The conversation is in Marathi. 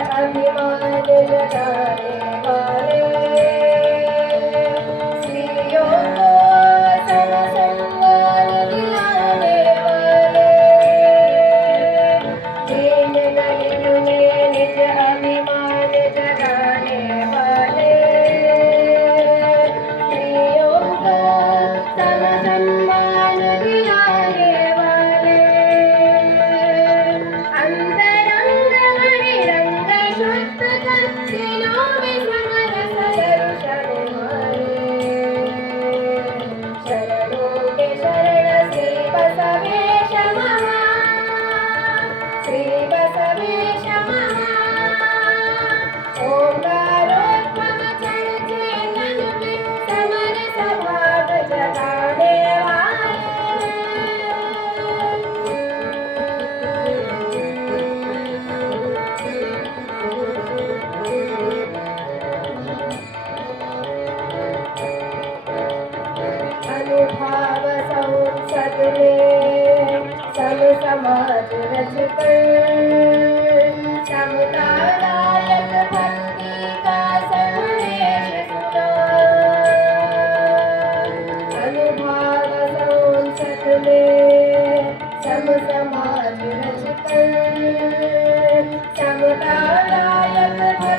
में निज अभिमान जगाने लागले साम समाज रचते समतानायक भक्ती का संदेश अनुभाव सौन सकले सम समाज रचते समतानायक भक्ती